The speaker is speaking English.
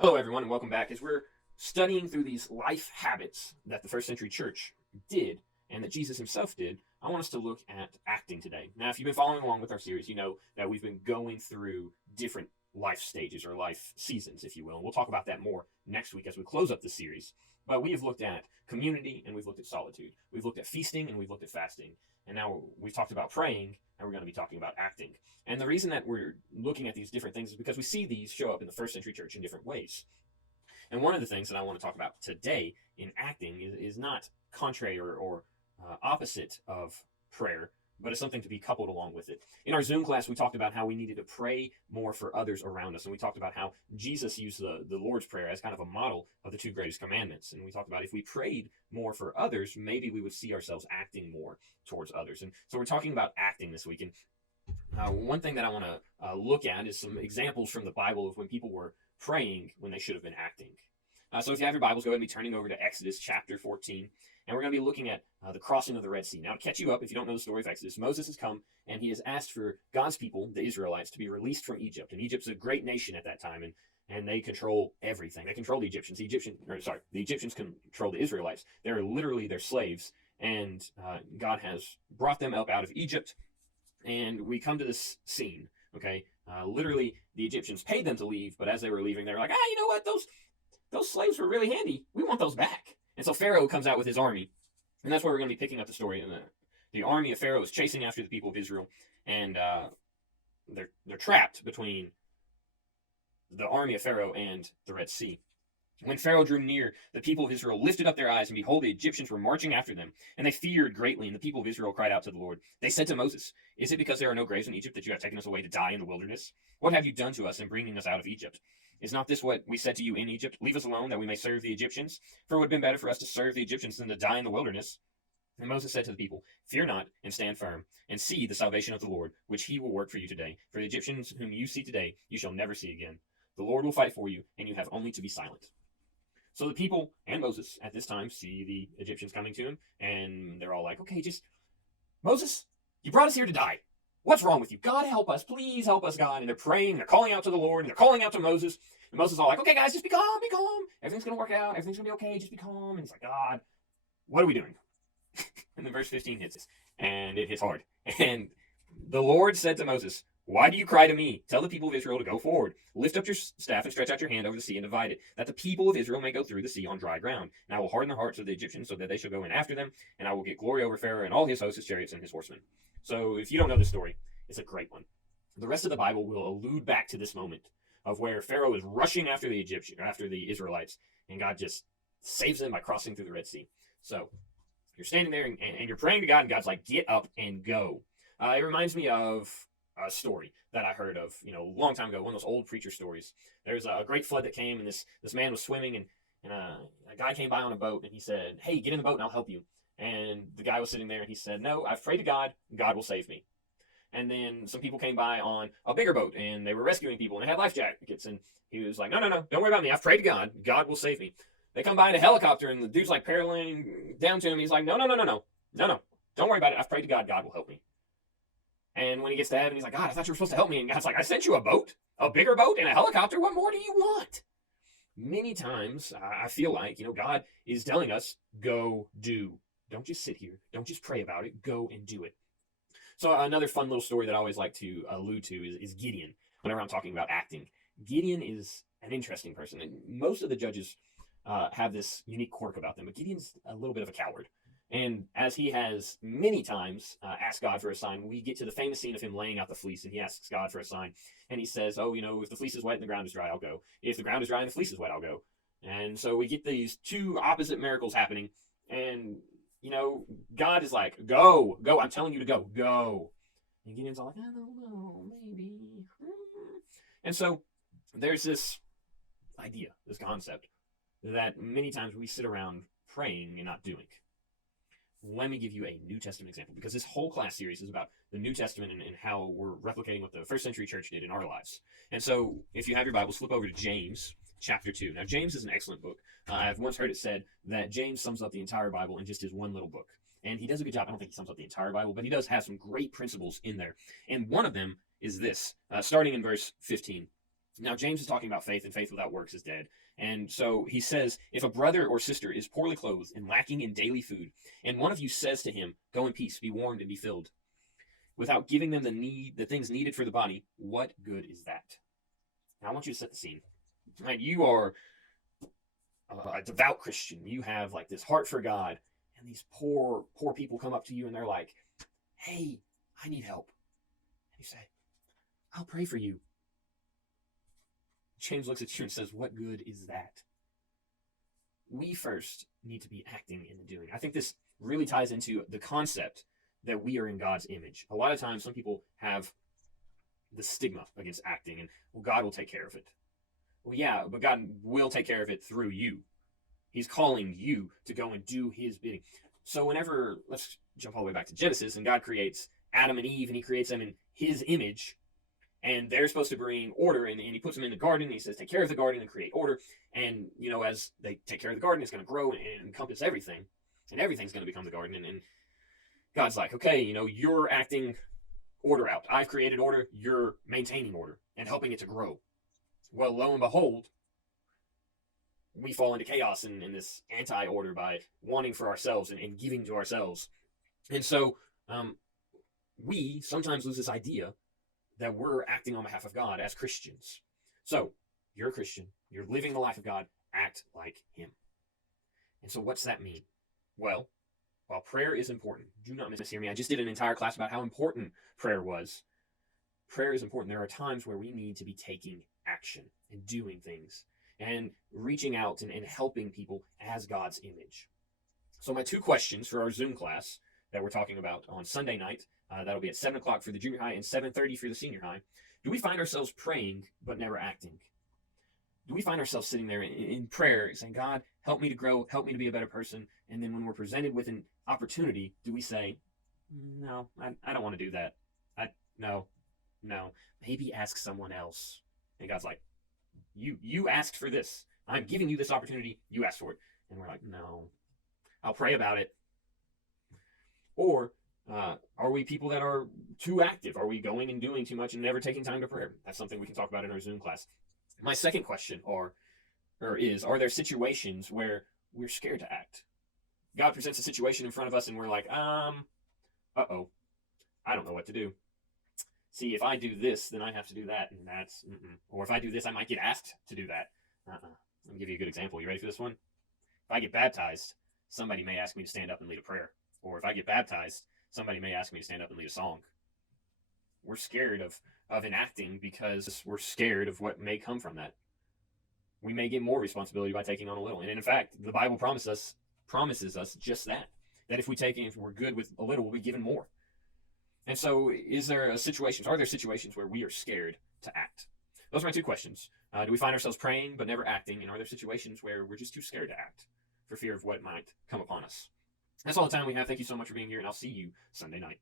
Hello, everyone, and welcome back. As we're studying through these life habits that the first century church did and that Jesus himself did, I want us to look at acting today. Now, if you've been following along with our series, you know that we've been going through different life stages or life seasons, if you will. And we'll talk about that more next week as we close up the series. But we have looked at community and we've looked at solitude. We've looked at feasting and we've looked at fasting. And now we've talked about praying and we're going to be talking about acting. And the reason that we're looking at these different things is because we see these show up in the first century church in different ways. And one of the things that I want to talk about today in acting is not contrary or opposite of prayer, but it's something to be coupled along with it. In our Zoom class, we talked about how we needed to pray more for others around us. And we talked about how Jesus used the Lord's Prayer as kind of a model of the two greatest commandments. And we talked about if we prayed more for others, maybe we would see ourselves acting more towards others. And so we're talking about acting this week. And one thing that I want to look at is some examples from the Bible of when people were praying when they should have been acting. So if you have your Bibles, go ahead and be turning over to Exodus chapter 14. And we're going to be looking at the crossing of the Red Sea. Now, to catch you up, if you don't know the story of Exodus, Moses has come and he has asked for God's people, the Israelites, to be released from Egypt. And Egypt's a great nation at that time, and they control everything. They control the Egyptians. The Egyptians control the Israelites. They're literally their slaves. And God has brought them up out of Egypt. And we come to this scene, okay? Literally, the Egyptians paid them to leave, but as they were leaving, they were like, you know what? Those slaves were really handy. We want those back. And so Pharaoh comes out with his army, and that's where we're going to be picking up the story. And the army of Pharaoh is chasing after the people of Israel, and they're trapped between the army of Pharaoh and the Red Sea. When Pharaoh drew near, the people of Israel lifted up their eyes, and behold, the Egyptians were marching after them. And they feared greatly, and the people of Israel cried out to the Lord. They said to Moses, "Is it because there are no graves in Egypt that you have taken us away to die in the wilderness? What have you done to us in bringing us out of Egypt? Is not this what we said to you in Egypt? Leave us alone, that we may serve the Egyptians. For it would have been better for us to serve the Egyptians than to die in the wilderness." And Moses said to the people, "Fear not, and stand firm, and see the salvation of the Lord, which he will work for you today. For the Egyptians whom you see today, you shall never see again. The Lord will fight for you, and you have only to be silent." So the people and Moses at this time see the Egyptians coming to him, and they're all like, "Okay, just Moses, you brought us here to die. What's wrong with you? God, help us. Please help us, God." And they're praying, they're calling out to the Lord, and they're calling out to Moses. And Moses is all like, "Okay, guys, just be calm, be calm. Everything's going to work out. Everything's going to be okay. Just be calm." And he's like, "God, what are we doing?" And then verse 15 hits us, and it hits hard. And the Lord said to Moses, "Why do you cry to me? Tell the people of Israel to go forward. Lift up your staff and stretch out your hand over the sea and divide it, that the people of Israel may go through the sea on dry ground. And I will harden the hearts of the Egyptians so that they shall go in after them, and I will get glory over Pharaoh and all his hosts, his chariots, and his horsemen." So if you don't know this story, it's a great one. The rest of the Bible will allude back to this moment of where Pharaoh is rushing after the Israelites, and God just saves them by crossing through the Red Sea. So you're standing there and you're praying to God, and God's like, "Get up and go." It reminds me of a story that I heard of, a long time ago, one of those old preacher stories. There's a great flood that came, and this man was swimming, and a guy came by on a boat, and he said, "Hey, get in the boat and I'll help you." And the guy was sitting there, and he said, "No, I've prayed to God, God will save me." And then some people came by on a bigger boat, and they were rescuing people, and they had life jackets, and he was like, "No, don't worry about me. I've prayed to God, God will save me." They come by in a helicopter, and the dude's like paralleling down to him. He's like, "No, don't worry about it. I've prayed to God, God will help me." And when he gets to heaven, he's like, "God, I thought you were supposed to help me." And God's like, "I sent you a boat, a bigger boat, and a helicopter. What more do you want?" Many times, I feel like, God is telling us, go do. Don't just sit here. Don't just pray about it. Go and do it. So another fun little story that I always like to allude to is Gideon, whenever I'm talking about acting. Gideon is an interesting person. And most of the judges have this unique quirk about them, but Gideon's a little bit of a coward. And as he has many times asked God for a sign, we get to the famous scene of him laying out the fleece, and he asks God for a sign. And he says, "Oh, if the fleece is wet and the ground is dry, I'll go. If the ground is dry and the fleece is wet, I'll go." And so we get these two opposite miracles happening. And, God is like, "Go, go. I'm telling you to go, go." And Gideon's all like, "I don't know, maybe." And so there's this idea, this concept, that many times we sit around praying and not doing. Let me give you a New Testament example, because this whole class series is about the New Testament and how we're replicating what the first century church did in our lives. And so if you have your Bibles, flip over to James chapter 2. Now, James is an excellent book. I've once heard it said that James sums up the entire Bible in just his one little book. And he does a good job. I don't think he sums up the entire Bible, but he does have some great principles in there. And one of them is this, starting in verse 15. Now, James is talking about faith, and faith without works is dead. And so he says, if a brother or sister is poorly clothed and lacking in daily food, and one of you says to him, go in peace, be warmed and be filled, without giving them the things needed for the body, what good is that? Now, I want you to set the scene. Right? You are a devout Christian. You have like this heart for God, and these poor people come up to you and they're like, hey, I need help. And you say, I'll pray for you. James looks at you and says, what good is that? We first need to be acting in the doing. I think this really ties into the concept that we are in God's image. A lot of times some people have the stigma against acting, and, well, God will take care of it. Well, yeah, but God will take care of it through you. He's calling you to go and do his bidding. So whenever, let's jump all the way back to Genesis, and God creates Adam and Eve, and he creates them in his image, and they're supposed to bring order, and he puts them in the garden, and he says, take care of the garden and create order. And, as they take care of the garden, it's going to grow and encompass everything, and everything's going to become the garden. And God's like, okay, you're acting order out. I've created order, you're maintaining order and helping it to grow. Well, lo and behold, we fall into chaos and this anti-order by wanting for ourselves and giving to ourselves. And so we sometimes lose this idea that we're acting on behalf of God as Christians. So, you're a Christian. You're living the life of God. Act like him. And so what's that mean? Well, while prayer is important, do not mishear me. I just did an entire class about how important prayer was. Prayer is important. There are times where we need to be taking action and doing things and reaching out and helping people as God's image. So my 2 questions for our Zoom class that we're talking about on Sunday night, that'll be at 7 o'clock for the junior high and 7:30 for the senior high. Do we find ourselves praying but never acting? Do we find ourselves sitting there in prayer saying, God, help me to grow, help me to be a better person? And then when we're presented with an opportunity, do we say, no, I don't want to do that. No, maybe ask someone else. And God's like, you asked for this. I'm giving you this opportunity. You asked for it. And we're like, no, I'll pray about it. Or are we people that are too active? Are we going and doing too much and never taking time to pray? That's something we can talk about in our Zoom class. My second question are there situations where we're scared to act? God presents a situation in front of us and we're like, uh-oh, I don't know what to do. See, if I do this, then I have to do that, and that's, or if I do this, I might get asked to do that. Let me give you a good example. You ready for this one? If I get baptized, somebody may ask me to stand up and lead a prayer. Or if I get baptized, somebody may ask me to stand up and lead a song. We're scared of enacting because we're scared of what may come from that. We may get more responsibility by taking on a little. And in fact, the Bible promises us just that if we take in, if we're good with a little, we'll be given more. And so are there situations where we are scared to act? Those are my 2 questions. Do we find ourselves praying but never acting? And are there situations where we're just too scared to act for fear of what might come upon us? That's all the time we have. Thank you so much for being here, and I'll see you Sunday night.